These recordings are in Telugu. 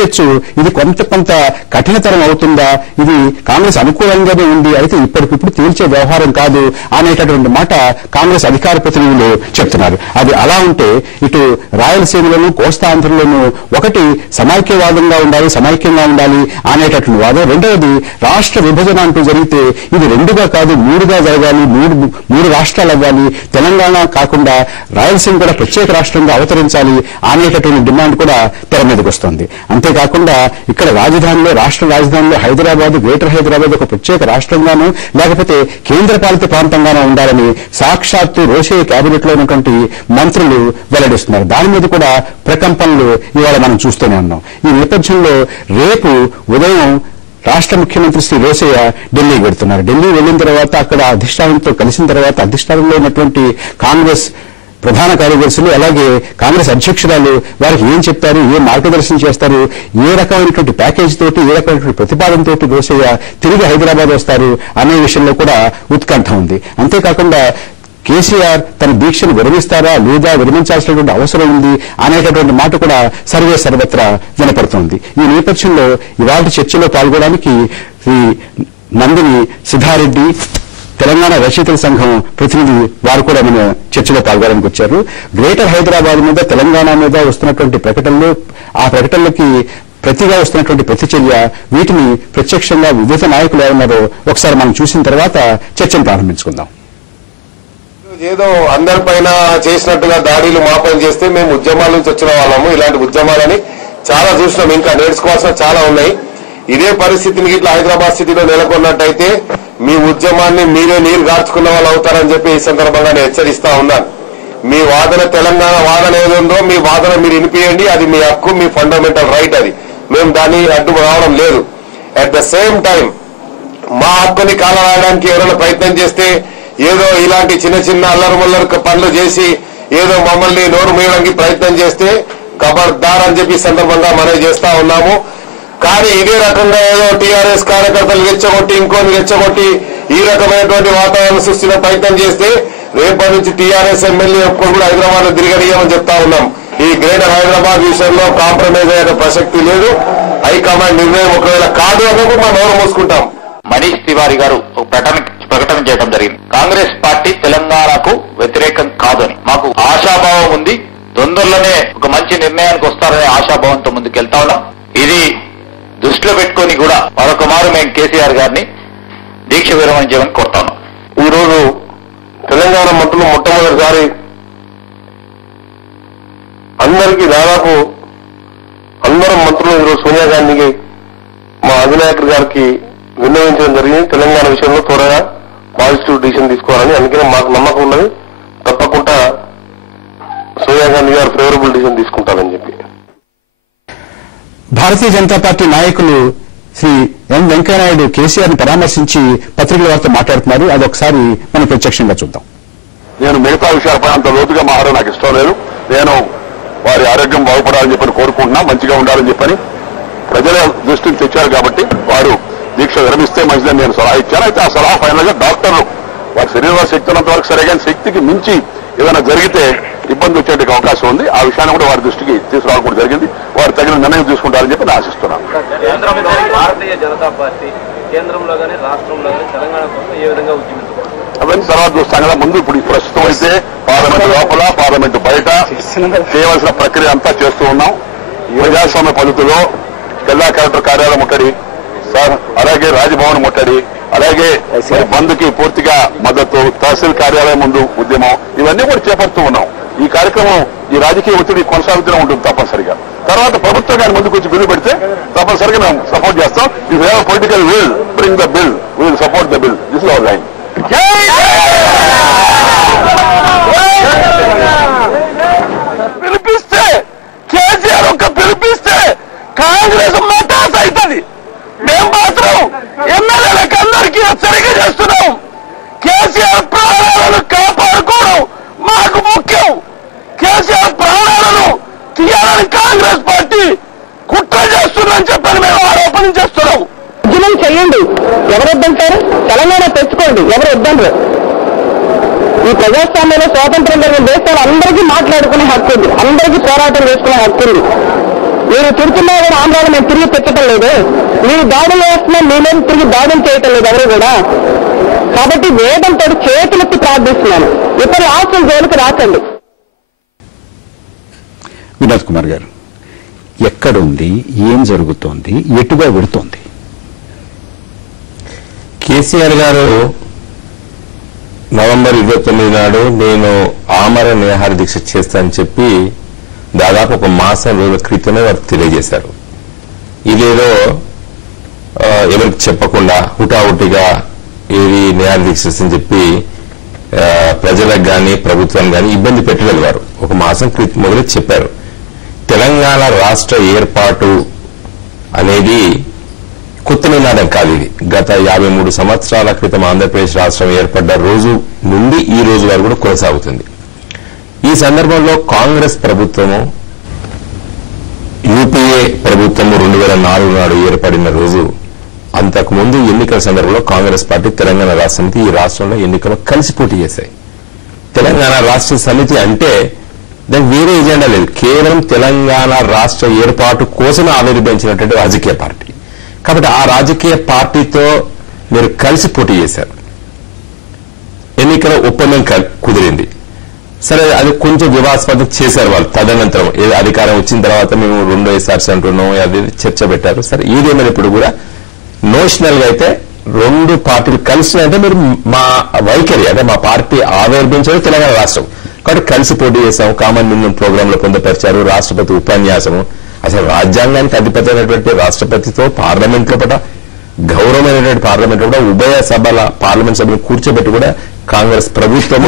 లేపొచ్చు, ఇది కొంత కఠినతరం అవుతుందా, ఇది కాంగ్రెస్ అనుకూలంగానే ఉంది, అయితే ఇప్పటికిప్పుడు తేల్చే వ్యవహారం కాదు అనేటటువంటి మాట కాంగ్రెస్ అధికార ప్రతినిధులు చెప్తున్నారు. అది అలా ఉంటే ఇటు రాయలసీమలోను కోస్తాంధ్రలోనూ ఒకటి సమైక్యవాదంగా ఉండాలి, సమైక్యంగా ఉండాలి అనేటటువంటి వాదం, రెండవది రాష్ట్ర విభజన అంటూ జరిగితే ఇది 2గా కాదు 3గా జరగాలి, మూడు రాష్ట్రాలు అవ్వాలి, తెలంగాణ కాకుండా రాయలసీమ కూడా ప్రత్యేక రాష్ట్రంగా అవతరించాలి అనేటటువంటి డిమాండ్ కూడా తెర మీదకి వస్తుంది. అంతేకాకుండా ఇక్కడ రాష్ట్ర రాజధానిలో హైదరాబాద్, గ్రేటర్ హైదరాబాద్ ఒక ప్రత్యేక రాష్ట్రంగానూ లేకపోతే కేంద్రపాలిత ప్రాంతంగానూ ఉండాలని సాక్షాత్తు రోషయ్య కేబినెట్ లో ఉన్నటువంటి మంత్రులు వెల్లడిస్తున్నారు. దాని మీద కూడా ప్రకంపనలు ఇవాళ మనం చూస్తూనే ఉన్నాం. ఈ నేపథ్యంలో రేపు ఉదయం రాష్ట్ర ముఖ్యమంత్రి శ్రీ రోషయ్య ఢిల్లీకి వెళ్తున్నారు. ఢిల్లీ వెళ్లిన తర్వాత అక్కడ అధిష్టానంతో కలిసిన తర్వాత అధిష్టానంలో ఉన్నటువంటి కాంగ్రెస్ ప్రధాన కార్యదర్శులు అలాగే కాంగ్రెస్ అధ్యక్షురాలు వారికి ఏం చెప్తారు, ఏం మార్గదర్శనం చేస్తారు, ఏ రకమైనటువంటి ప్యాకేజ్ తోటి, ఏ రకమైనటువంటి ప్రతిపాదనతోటి రోషయ్య తిరిగి హైదరాబాద్ వస్తారు అనే విషయంలో కూడా ఉత్కంఠ ఉంది. అంతేకాకుండా కేసీఆర్ తన దీక్షను విరమిస్తారా లేదా విరమించాల్సినటువంటి అవసరం ఉంది అనేటటువంటి మాట కూడా సర్వత్రా వినపడుతోంది. ఈ నేపథ్యంలో ఇవాళ చర్చలో పాల్గొనడానికి శ్రీ నందిని సిద్ధారెడ్డి తెలంగాణ రచయితల సంఘం ప్రతినిధి వారు కూడా మన చర్చలో పాల్గొనడానికి వచ్చారు. గ్రేటర్ హైదరాబాద్ మీద తెలంగాణ మీద వస్తున్నటువంటి ప్రకటనలు, ఆ ప్రకటనలకి ప్రతిగా వస్తున్నటువంటి ప్రతిచర్య, వీటిని ప్రత్యక్షంగా వివిధ నాయకులు ఏమన్నారో ఒకసారి మనం చూసిన తర్వాత చర్చను ప్రారంభించుకుందాం. ఏదో అందరిపైన చేసినట్టుగా దాడులు మాపం చేస్తే మేము ఉద్యమాల నుంచి వచ్చిన వాళ్ళము. ఇలాంటి ఉద్యమాలని చాలా చూసినాం, ఇంకా నేర్చుకోవాల్సిన చాలా ఉన్నాయి. ఇదే పరిస్థితిని ఇట్లా హైదరాబాద్ సిటీలో నెలకొన్నట్టయితే మీ ఉద్యమాన్ని మీరే నీరు గార్చుకున్న వాళ్ళు అవుతారని చెప్పి ఈ సందర్భంగా నేను హెచ్చరిస్తా ఉన్నాను. మీ వాదన తెలంగాణ వాదన ఏదుందో మీ వాదన మీరు వినిపియండి, అది మీ హక్కు, మీ ఫండమెంటల్ రైట్. అది మేము దాన్ని అడ్డు రావడం లేదు. అట్ ద సేమ్ టైం మా హక్కుని కాలరాయడానికి ఎవరైనా ప్రయత్నం చేస్తే, ఏదో ఇలాంటి చిన్న అల్లరి పనులు చేసి ఏదో మమ్మల్ని నోరు మూయడానికి ప్రయత్నం చేస్తే ఖబర్దార్ అని చెప్పి సందర్భంగా మనం చేస్తా ఉన్నాము. కానీ ఇదే రకంగా ఏదో టీఆర్ఎస్ కార్యకర్తలు రెచ్చగొట్టి ఇంకోని రెచ్చగొట్టి ఈ రకమైనటువంటి వాతావరణం సృష్టించే ప్రయత్నం చేస్తే రేపటి నుంచి టీఆర్ఎస్ ఎమ్మెల్యే ఒక్కరు కూడా హైదరాబాద్ లో తిరగనియమని చెప్తా ఉన్నాం. ఈ గ్రేటర్ హైదరాబాద్ విషయంలో కాంప్రమైజ్ అయ్యే ప్రసక్తి లేదు. హైకమాండ్ నిర్ణయం ఒకవేళ కాదు అన్నప్పుడు మనం నోరు మూసుకుంటాం. మనీష్ తివారీ గారు ఒక ప్రకటన చేయడం జరిగింది. కాంగ్రెస్ పార్టీ తెలంగాణకు వ్యతిరేకం కాదని, మాకు ఆశాభావం ఉంది, తొందరలోనే ఒక మంచి నిర్ణయానికి వస్తారనే ఆశాభావంతో ముందుకెళ్తా ఉన్నాం. ఇది దృష్టిలో పెట్టుకుని కూడా మరొక మారు మేము కేసీఆర్ గారిని దీక్ష విరమణ చేయమని కోరుతా ఉన్నాం. ఈ రోజు తెలంగాణ మంత్రులు మొట్టమొదటిసారి అందరికీ దాదాపు అందరం మంత్రులు ఈరోజు సోనియా గాంధీకి మా అధినాయకుడు గారికి విన్నవించడం జరిగింది. తెలంగాణ విషయంలో త్వరగా పాజిటివ్ డిసిషన్ తీసుకోవాలని. అందుకనే మాకు నమ్మకం ఉన్నది, తప్పకుండా సోనియా గాంధీ గారు ఫేవరబుల్ డిసిషన్ తీసుకుంటారని చెప్పి. భారతీయ జనతా పార్టీ నాయకులు శ్రీ ఎం వెంకయ్యనాయుడు కేసీఆర్ ని పరామర్శించి పత్రికల వారితో మాట్లాడుతున్నారు. అదొకసారి మనం ప్రత్యక్షంగా చూద్దాం. నేను మిగతా విషయాలపై అంత లోతుగా మారడం నాకు ఇష్టం లేదు. నేను వారి ఆరోగ్యం బాగుపడాలని చెప్పని కోరుకుంటున్నా, మంచిగా ఉండాలని చెప్పని ప్రజల దృష్టికి తెచ్చారు కాబట్టి వారు దీక్ష విరమిస్తే మంచిదని నేను సలహా ఇచ్చాను. అయితే ఆ సలహా ఫైనల్ గా డాక్టర్లు వారి శరీరంలో శక్తి ఉన్నంత వరకు సరే, కానీ శక్తికి మించి ఏదైనా జరిగితే ఇబ్బంది వచ్చేందుకు అవకాశం ఉంది. ఆ విషయాన్ని కూడా వారి దృష్టికి తీసుకురావడం కూడా జరిగింది. వారు తగిన నిర్ణయం తీసుకుంటారని చెప్పి నేను ఆశిస్తున్నాను. భారతీయ జనతా పార్టీ కేంద్రంలో కానీ రాష్ట్రంలో కానీ తెలంగాణ కోసం ఏ విధంగా ఉద్యమించారు అవన్నీ తర్వాత చూస్తాం కదా. ముందు ఇప్పుడు ప్రస్తుతం అయితే పార్లమెంటు లోపల, పార్లమెంటు బయట చేయవలసిన ప్రక్రియ అంతా చేస్తూ ఉన్నాం. ప్రజాస్వామ్య పద్ధతిలో జిల్లా కలెక్టర్ కార్యాలయం ముట్టడి, అలాగే రాజ్భవన్ ముట్టడి, అలాగే బంద్ కి పూర్తిగా మద్దతు, తహసీల్ కార్యాలయం ముందు ఉద్యమం, ఇవన్నీ కూడా చేపడుతూ ఉన్నాం. ఈ కార్యక్రమం ఈ రాజకీయ ఒత్తిడి కొనసాగుతూనే ఉంటుంది తప్పనిసరిగా. తర్వాత ప్రభుత్వం గారి ముందుకు వచ్చి బిల్లు పెడితే తప్పనిసరిగా మేము సపోర్ట్ చేస్తాం. If you have political will bring the bill, we will support the bill. This is our line. పిలిపిస్తే కేసీఆర్ ఒక్క పిలిపిస్తే కాంగ్రెస్ మతాస్ అవుతుంది. మేము మాత్రం ఎమ్మెల్యేలకు అందరికీ హెచ్చరిక చేస్తున్నాం. కేసీఆర్ ప్రాణాలను కాపాడుకోవడం మాకు ముఖ్యం. కేసీఆర్ ప్రాణాలను తీయాలని కాంగ్రెస్ పార్టీ కుట్ర చేస్తుందని చెప్పని మేము ఆరోపణ చేస్తున్నాం. ఉద్యమం చేయండి, ఎవరు వద్దంటారు? తెలంగాణ తెచ్చుకోండి, ఎవరు వద్దంటారు? ఈ ప్రజాస్వామ్యంలో స్వాతంత్రం కలిగిన దేశాలు అందరికీ మాట్లాడుకునే హక్కు ఉంది, అందరికీ పోరాటం చేసుకునే హక్కు ఉంది. మీరు తిడుతున్నా కూడా ఆంధ్రాలో మేము తిరిగి పెట్టడం లేదు, మీరు దాడులు వేస్తున్నా మీ మీద తిరిగి దాడులు చేయటం లేదు ఎవరు కూడా. కాబట్టి వేదంతో చేతులెత్తి ప్రార్థిస్తున్నాను, ఇతర రాష్ట్రం జోలికి రాకండి. వినోద్ కుమార్ గారు, ఎక్కడుంది, ఏం జరుగుతోంది, ఎటుగా వెడుతోంది? కేసీఆర్ గారు నవంబర్ 29 నాడు నేను ఆమరణ నిరాహార దీక్ష చేస్తానని చెప్పి దాదాపు ఒక మాసం రోజుల క్రితమే వారు తెలియజేశారు. ఇదేదో ఎవరికి చెప్పకుండా హుటాహుటిగా ఏది నిరాహార దీక్ష అని చెప్పి ప్రజలకు కానీ ప్రభుత్వానికి కానీ ఇబ్బంది పెట్టలేదు. వారు ఒక మాసం క్రితం మొదలు చెప్పారు. తెలంగాణ రాష్ట్ర ఏర్పాటు అనేది కొత్త నినాదం కాదు. ఇది గత 53 సంవత్సరాల క్రితం ఆంధ్రప్రదేశ్ రాష్ట్రం ఏర్పడ్డ రోజు నుండి ఈ రోజు వరకు కూడా కొనసాగుతుంది. ఈ సందర్భంలో కాంగ్రెస్ ప్రభుత్వము యూపీఏ ప్రభుత్వము 2004 నాడు ఏర్పడిన రోజు, అంతకుముందు ఎన్నికల సందర్భంలో కాంగ్రెస్ పార్టీ తెలంగాణ రాష్ట్ర సమితి ఈ రాష్ట్రంలో ఎన్నికల్లో కలిసి పోటీ చేశాయి. తెలంగాణ రాష్ట్ర సమితి అంటే దానికి వేరే ఎజెండా లేదు, కేవలం తెలంగాణ రాష్ట్ర ఏర్పాటు కోసం ఆవిర్భవించినటువంటి రాజకీయ పార్టీ. కాబట్టి ఆ రాజకీయ పార్టీతో మీరు కలిసి పోటీ చేశారు. ఎన్నికల ఒప్పందం కుదిరింది. సరే, అది కొంచెం వివాదాస్పదం చేశారు వాళ్ళు. తదనంతరం అధికారం వచ్చిన తర్వాత మేము రెండోసారి అంటున్నాం, అది చర్చ పెట్టారు. సరే, ఏదేమైనప్పుడు కూడా నోషనల్ గా అయితే రెండు పార్టీలు కలిసినంటే మీరు మా వైఖరి అంటే మా పార్టీ ఆవిర్భించడం తెలంగాణ రాష్ట్రం కాబట్టి కలిసి పోటీ చేశాం. కామన్ మినిమం ప్రోగ్రామ్ లో పొందుపరిచారు. రాష్ట్రపతి ఉపన్యాసము, అసలు రాజ్యాంగానికి అధిపతైనటువంటి రాష్ట్రపతితో పార్లమెంట్ లో కూడా గౌరవమైనటువంటి పార్లమెంట్ లో కూడా ఉభయ సభల పార్లమెంట్ సభను కూర్చోబెట్టి కూడా కాంగ్రెస్ ప్రభుత్వం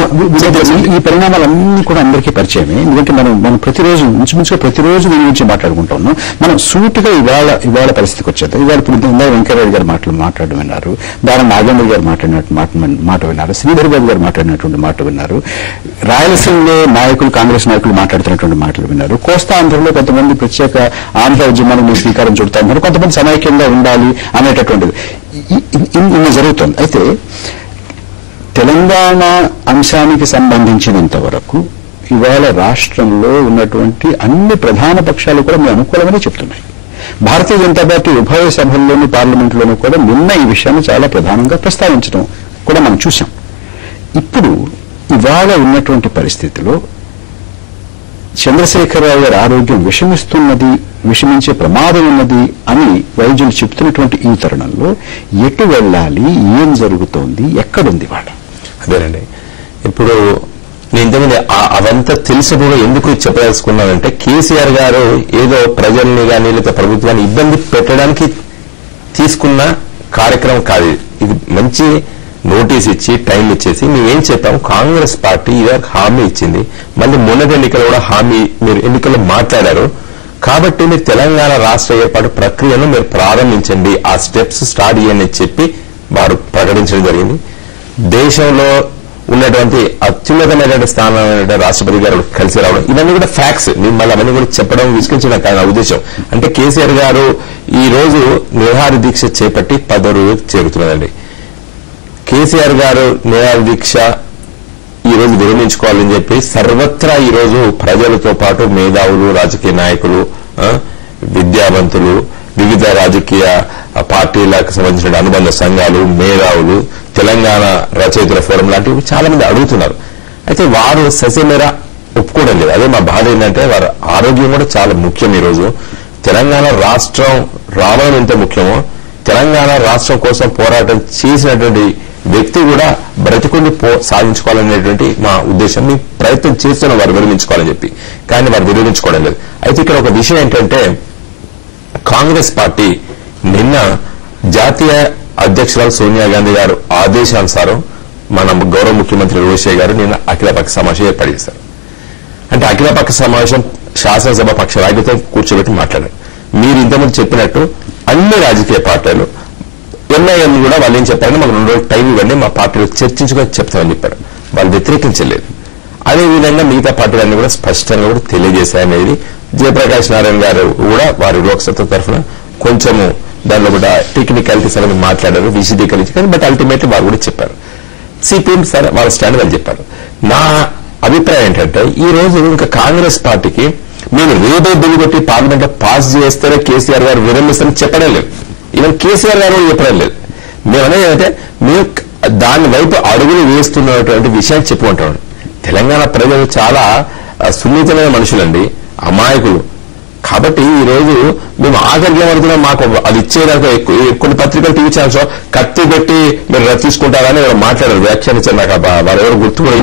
ఈ పరిణామాలన్నీ కూడా అందరికీ పరిచయమే. ఎందుకంటే మనం ప్రతిరోజు ఇంచుమించుగా ప్రతిరోజు దీని గురించి మాట్లాడుకుంటా ఉన్నాం. మనం సూటిగా ఇవాళ పరిస్థితికి వచ్చేది. ఇవాళ ఇప్పుడు వెంకయ్యనాయుడు గారు మాట్లాడడం విన్నారు, దాని నాగేంద్ర గారు మాట విన్నారు, శ్రీధర్ బాబు గారు మాట్లాడినటువంటి మాట విన్నారు, రాయలసీమలో కాంగ్రెస్ నాయకులు మాట్లాడుతున్నటువంటి మాటలు విన్నారు, కోస్తా ఆంధ్రలో కొంతమంది ప్రత్యేక ఆంధ్ర ఉద్యమాలను శ్రీకారం చుడతా ఉన్నారు, కొంతమంది సమైక్యంగా ఉండాలి అనేటటువంటిది ఇన్ని జరుగుతుంది. అయితే తెలంగాణ అంశానికి సంబంధించినంత వరకు ఇవాళ రాష్ట్రంలో ఉన్నటువంటి అన్ని ప్రధాన పక్షాలు కూడా మీ అనుకూలమని చెప్తున్నాయి. భారతీయ జనతా పార్టీ ఉభయ సభల్లోనూ పార్లమెంట్లోనూ కూడా నిన్న ఈ విషయాన్ని చాలా ప్రధానంగా ప్రస్తావించడం కూడా మనం చూశాం. ఇప్పుడు ఇవాళ ఉన్నటువంటి పరిస్థితిలో చంద్రశేఖరరావు గారి ఆరోగ్యం విషమించే ప్రమాదం ఉన్నది అని వైద్యులు చెప్తున్నటువంటి ఈ తరుణంలో ఎటు వెళ్ళాలి, ఏం జరుగుతోంది, ఎక్కడుంది వాళ్ళ? అదేనండి, ఇప్పుడు నేను ఇంతకుముందు అవంతా తెలిసినప్పుడు ఎందుకు చెప్పదలుచుకున్నానంటే కేసీఆర్ గారు ఏదో ప్రజల్ని కానీ లేదా ప్రభుత్వాన్ని ఇబ్బంది పెట్టడానికి తీసుకున్న కార్యక్రమం కాదు. ఇది మంచి నోటీస్ ఇచ్చి టైం ఇచ్చేసి మేమేం చెప్పాము, కాంగ్రెస్ పార్టీ ఇదివరకు హామీ ఇచ్చింది, మళ్ళీ మొన్నటి ఎన్నికలు కూడా హామీ మీరు ఎన్నికల్లో మాట్లాడారు కాబట్టి మీరు తెలంగాణ రాష్ట్ర ఏర్పాటు ప్రక్రియను మీరు ప్రారంభించండి, ఆ స్టెప్స్ స్టార్ట్ చేయండి అని చెప్పి వారు ప్రకటించడం జరిగింది. దేశంలో ఉన్నటువంటి అత్యున్నతమైనటువంటి స్థానమైన రాష్ట్రపతి గారు కలిసి రావడం ఇవన్నీ కూడా ఫ్యాక్ట్స్. మిమ్మల్ని అవన్నీ కూడా చెప్పడం విశ్లేషించడం కాదు నా ఉద్దేశం. అంటే కేసీఆర్ గారు ఈ రోజు నిరాహార దీక్ష చేపట్టి 10వ రోజు చేరుతున్నదండి. కేసీఆర్ గారు నిరాహార దీక్ష ఈ రోజు విరమించుకోవాలని చెప్పి సర్వత్రా ఈ రోజు ప్రజలతో పాటు మేధావులు, రాజకీయ నాయకులు, విద్యావంతులు, వివిధ రాజకీయ పార్టీలకు సంబంధించిన అనుబంధ సంఘాలు, మేధావులు, తెలంగాణ రచయితల ఫోరం లాంటివి చాలా మంది అడుగుతున్నారు. అయితే వారు ససేమేర ఒప్పుకోవడం లేదు. అదే మా బాధ ఏంటంటే వారి ఆరోగ్యం కూడా చాలా ముఖ్యం. ఈరోజు తెలంగాణ రాష్ట్రం రావడం ఎంత ముఖ్యమో తెలంగాణ రాష్ట్రం కోసం పోరాటం చేసినటువంటి వ్యక్తి కూడా బ్రతికుండి సాధించుకోవాలనేటువంటి మా ఉద్దేశం. మీ ప్రయత్నం చేస్తున్న వారు విరమించుకోవాలని చెప్పి, కానీ వారు విరమించుకోవడం లేదు. అయితే ఇక్కడ ఒక విషయం ఏంటంటే కాంగ్రెస్ పార్టీ నిన్న జాతీయ అధ్యక్షురాలు సోనియా గాంధీ గారు ఆదేశానుసారం మన గౌరవ ముఖ్యమంత్రి రోషయ్య గారు నిన్న అఖిలపక్ష సమావేశం ఏర్పాటు చేశారు. అంటే అఖిలపక్ష సమావేశం శాసనసభ పక్ష నాయకులతో కూర్చోబెట్టి మాట్లాడారు. మీరు ఇంతకుముందు చెప్పినట్టు అన్ని రాజకీయ పార్టీలు ఎంఐఎం కూడా వాళ్ళు ఏం చెప్పారని మాకు 2 రోజులు టైం ఇవ్వండి, మా పార్టీలో చర్చించుకొని చెప్తామని చెప్పారు. వాళ్ళు వ్యతిరేకించలేదు. అదేవిధంగా మిగతా పార్టీలన్నీ కూడా స్పష్టంగా కూడా తెలియజేశాయనేది జయప్రకాష్ నారాయణ గారు కూడా వారి లోక్సత్తా తరఫున కొంచెము దానిలో కూడా టెక్నికాలిటీస్ అనేది మాట్లాడారు, విశదీకరించారు. బట్ అల్టిమేట్లీ వారు కూడా చెప్పారు. సిపిఎం సరే వాళ్ళ స్టాండ్ వాళ్ళు చెప్పారు. నా అభిప్రాయం ఏంటంటే ఈ రోజు ఇంకా కాంగ్రెస్ పార్టీకి నేను రేపే బిల్లు కొట్టి పార్లమెంట్ లో పాస్ చేస్తేనే కేసీఆర్ గారు విరమిస్తారని చెప్పడం లేదు. ఈవెన్ కేసీఆర్ గారు కూడా చెప్పడం లేదు. మేమనేది ఏంటంటే మేము దాని వైపు అడుగులు వేస్తున్నటువంటి విషయాన్ని చెప్పుకుంటాం. తెలంగాణ ప్రజలు చాలా సున్నితమైన మనుషులండి, అమాయకులు. కాబట్టి ఈ రోజు మేము ఆఖరికి ఏమనుకున్నాం, మాకు అది ఇచ్చేదాకా కొన్ని పత్రికలు టీవీ ఛానల్స్ కత్తి పెట్టి మీరు తీసుకుంటారని మాట్లాడారు, వ్యాఖ్యానించారు. నాకు వారెవరు గుర్తు కూడా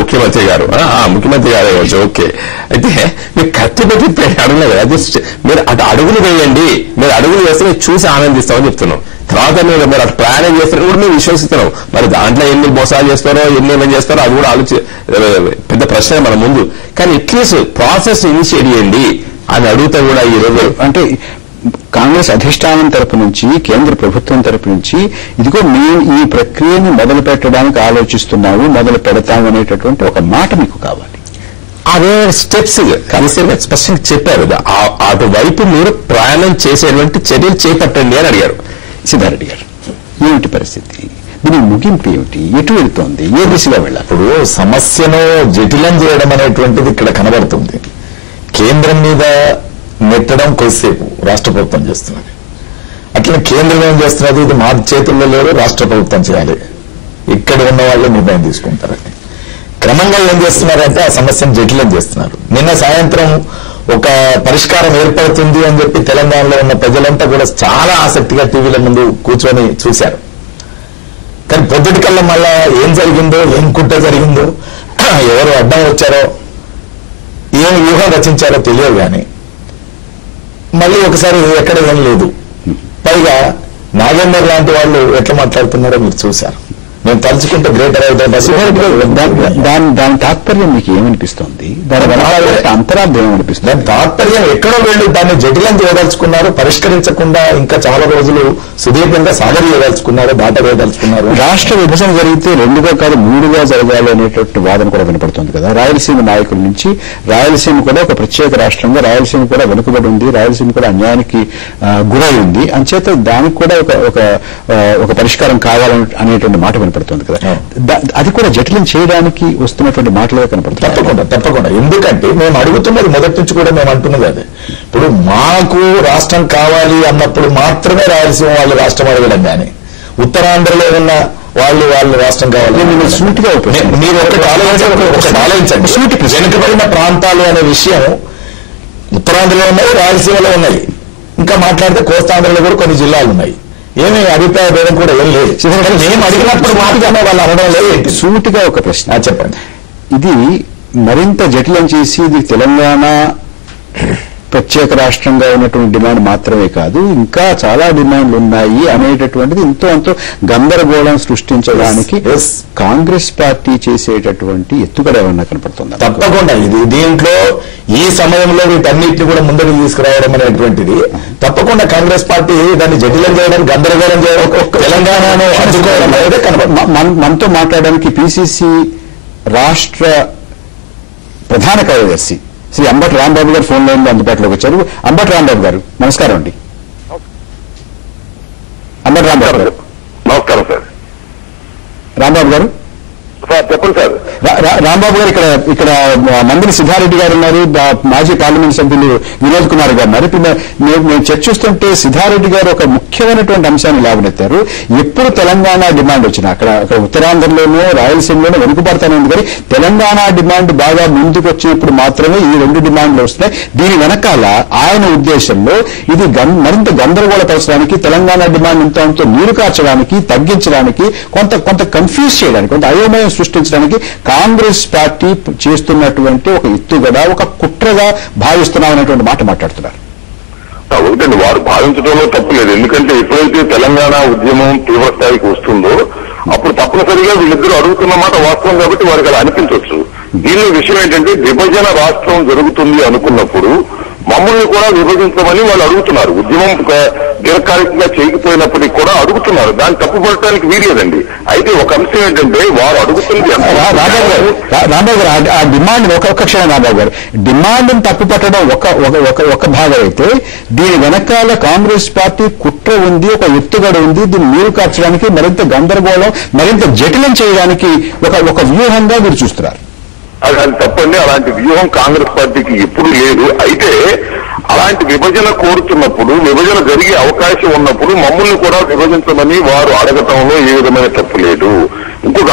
ముఖ్యమంత్రి గారు కావచ్చు. ఓకే, అయితే మీరు కత్తి పెట్టి అడగలేదు కదా, జస్ట్ మీరు అటు అడుగులు వేయండి, మీరు అడుగులు వేస్తే మేము చూసి ఆనందిస్తామని చెప్తున్నాం. తర్వాత మీరు అటు ప్రయాణం చేస్తారని కూడా మేము విశ్వసిస్తున్నాం. మరి దాంట్లో ఎన్ని మోసాలు చేస్తారో ఏమేమి చేస్తారో అది కూడా పెద్ద ప్రశ్న మన ముందు. కానీ అట్లీస్ట్ ప్రాసెస్ ఇనిషియేట్ చేయండి అని అడుగుతా కూడా ఈ రోజు అంటే కాంగ్రెస్ అధిష్టానం తరపు నుంచి, కేంద్ర ప్రభుత్వం తరపు నుంచి ఇదిగో మేము ఈ ప్రక్రియను మొదలు పెట్టడానికి ఆలోచిస్తున్నాము, మొదలు పెడతాము అనేటటువంటి ఒక మాట మీకు కావాలి. అదే స్టెప్స్ కమిషనర్ స్పష్టంగా చెప్పారు. అటువైపు మీరు ప్రయాణం చేసేటువంటి చర్యలు చేపట్టండి అని అడిగారు. సిద్ధారెడ్డి గారు, ఏమిటి పరిస్థితి? దీని ముగింపు ఏమిటి? ఎటు వెళ్తోంది? ఏ దిశగా వెళ్ళాలి? ఇప్పుడు సమస్యను జటిలం చేయడం అనేటువంటిది ఇక్కడ కనబడుతుంది. కేంద్రం మీద నెట్టడం కొద్దిసేపు రాష్ట్ర ప్రభుత్వం చేస్తున్నది. అట్లా కేంద్రం ఏం చేస్తున్నది, ఇది మా చేతుల్లో లేదు, రాష్ట్ర ప్రభుత్వం చేయాలి, ఇక్కడ ఉన్న వాళ్ళు నిర్ణయం తీసుకుంటారని క్రమంగా ఏం చేస్తున్నారంటే ఆ సమస్యను జటిలం చేస్తున్నారు. నిన్న సాయంత్రం ఒక పరిష్కారం ఏర్పడుతుంది అని చెప్పి తెలంగాణలో ఉన్న ప్రజలంతా కూడా చాలా ఆసక్తిగా టీవీల ముందు కూర్చొని చూశారు. కానీ పొద్దుటి కల్లా మళ్ళా ఏం జరిగిందో, ఏం కుట్ర జరిగిందో, ఎవరు అడ్డం వచ్చారో, ఏం వ్యూహం రచించారో తెలియదు. కానీ మళ్ళీ ఒకసారి ఎక్కడ ఏం లేదు. పైగా నాగేందర్ లాంటి వాళ్ళు ఎట్లా మాట్లాడుతున్నారో మీరు చూశారు. మేము తలుచుకుంటే గ్రేటర్ దాని తాత్పర్యం మీకు ఏమనిపిస్తోంది? దాని అంతరార్థం ఏమనిపిస్తుంది? దాని తాత్పర్యం ఎక్కడో వెళ్ళి దాన్ని జటిలం చేయదలుచుకున్నారు, పరిష్కరించకుండా ఇంకా చాలా రోజులు సుదీర్ఘంగా సాగరి చేయదలుచుకున్నారు, దాట వేయదలుచుకున్నారు. రాష్ట్ర విభజన జరిగితే 2గా కాదు 3గా జరగాలి అనేటువంటి వాదన కూడా వినపడుతుంది కదా రాయలసీమ నాయకుల నుంచి. రాయలసీమ కూడా ఒక ప్రత్యేక రాష్ట్రంగా, రాయలసీమ కూడా వెనుకబడి ఉంది, రాయలసీమ కూడా అన్యాయానికి గురై ఉంది. అంచేత దానికి కూడా ఒక పరిష్కారం కావాలని అనేటువంటి మాట వినపడుతుంది కదా. అది కూడా జటిలం చేయడానికి వస్తున్నటువంటి మాటలుగా కనపడుతుంది. తప్పకుండా. ఎందుకంటే మేము అడుగుతున్నది మొదటి నుంచి కూడా మేము అంటున్నది అదే. ఇప్పుడు మాకు రాష్ట్రం కావాలి అన్నప్పుడు మాత్రమే రాయలసీమ వాళ్ళు రాష్ట్రం అడగడం, కానీ ఉత్తరాంధ్రలో ఉన్న వాళ్ళు రాష్ట్రం కావాలి సూటిగా మీరు ఒకటి ఆలోచించండి. వెనుకబడిన ప్రాంతాలు అనే విషయం ఉత్తరాంధ్రలో ఉన్నాయి, రాయలసీమలో ఉన్నాయి. ఇంకా మాట్లాడితే కోస్తాంధ్రలో కూడా కొన్ని జిల్లాలు ఉన్నాయి. ఏమీ అభిప్రాయ భేదం కూడా ఏం లేదు. మేము అడిగినప్పుడు మాత్రమే వాళ్ళు అనడం లేదు. సూటిగా ఒక ప్రశ్న చెప్పండి. ఇది మరింత జటిలం చేసి ఇది తెలంగాణ ప్రత్యేక రాష్ట్రంగా ఉన్నటువంటి డిమాండ్ మాత్రమే కాదు, ఇంకా చాలా డిమాండ్లు ఉన్నాయి అనేటటువంటిది ఎంతో గందరగోళం సృష్టించడానికి కాంగ్రెస్ పార్టీ చేసేటటువంటి ఎత్తుగడ ఏమన్నా కనపడుతుంది? తప్పకుండా. దీంట్లో ఈ సమయంలో వీటన్నిటిని కూడా ముందుకు తీసుకురావడం అనేటువంటిది తప్పకుండా కాంగ్రెస్ పార్టీ దాన్ని జటిలం చేయడం, గందరగోళం చేయడం, తెలంగాణను అడ్డుకోవడం అనేది మనతో మాట్లాడడానికి పిసిసి రాష్ట్ర ప్రధాన కార్యదర్శి శ్రీ అంబటి రాంబాబు గారు ఫోన్ లైన్ లో అందుబాటులోకి వచ్చారు. అంబటి రాంబాబు గారు నమస్కారం అండి. అంబటి రాంబాబు గారు నమస్కారం సార్. రాంబాబు గారు చెప్పండి సార్. రాంబాబు గారు ఇక్కడ మందిని సిద్ధారెడ్డి గారు ఉన్నారు, మాజీ పార్లమెంట్ సభ్యులు వినోద్ కుమార్ గారు ఉన్నారు. ఇప్పుడు మేము చర్చిస్తుంటే సిద్ధారెడ్డి గారు ఒక ముఖ్యమైనటువంటి అంశాన్ని లేవనెత్తారు. ఎప్పుడు తెలంగాణ డిమాండ్ వచ్చినా అక్కడ ఉత్తరాంధ్రలోనూ రాయలసీమలోనూ వెనుకబడతానే ఉంది, కానీ తెలంగాణ డిమాండ్ బాగా ముందుకు వచ్చినప్పుడు మాత్రమే ఈ 2 డిమాండ్లు వస్తున్నాయి. దీని వెనకాల ఆయన ఉద్దేశంలో ఇది మరింత గందరగోళపరచడానికి, తెలంగాణ డిమాండ్ ఇంత నీరు కార్చడానికి, తగ్గించడానికి, కొంత కన్ఫ్యూజ్ చేయడానికి, కొంత అయోమయం సృష్టించడానికి కాంగ్రెస్ పార్టీ చేస్తున్నటువంటి ఒక ఎత్తుగడ, ఒక కుట్రగా భావిస్తున్నామనేటువంటి మాట మాట్లాడుతున్నారు. ఒకటండి, వారు భావించడంలో తప్పు లేదు. ఎందుకంటే ఎప్పుడైతే తెలంగాణ ఉద్యమం తీవ్రస్థాయికి వస్తుందో అప్పుడు తప్పనిసరిగా వీళ్ళిద్దరూ అడుగుతున్న మాట వాస్తవం కాబట్టి వారికి అలా అనిపించవచ్చు. దీని విషయం ఏంటంటే విభజన రాష్ట్రం జరుగుతుంది అనుకున్నప్పుడు మమ్మల్ని కూడా విభజించమని వాళ్ళు అడుగుతున్నారు. ఉద్యమం దీర్ఘకాలికంగా చేయకపోయినప్పటికీ కూడా అడుగుతున్నారు. దాన్ని తప్పుపడటానికి వీలేదండి. అయితే ఒక అంశం ఏంటంటే వారు అడుగుతుంది రాంబాబు గారు ఆ డిమాండ్ ఒక క్షణం రాంబాబు గారు డిమాండ్ తప్పుపట్టడం ఒక భాగం అయితే, దీని వెనకాల కాంగ్రెస్ పార్టీ కుట్ర ఉంది, ఒక ఎత్తుగడ ఉంది. దీన్ని నీరు కార్చడానికి, మరింత గందరగోళం, మరింత జటిలం చేయడానికి ఒక వ్యూహంగా మీరు చూస్తున్నారు. అది తప్పండి. అలాంటి వ్యూహం కాంగ్రెస్ పార్టీకి ఎప్పుడు లేదు. అయితే అలాంటి విభజన కోరుతున్నప్పుడు, విభజన జరిగే అవకాశం ఉన్నప్పుడు మమ్మల్ని కూడా విభజించమని వారు అడగటంలో ఏ విధమైన తప్పు లేదు. ఇంకొక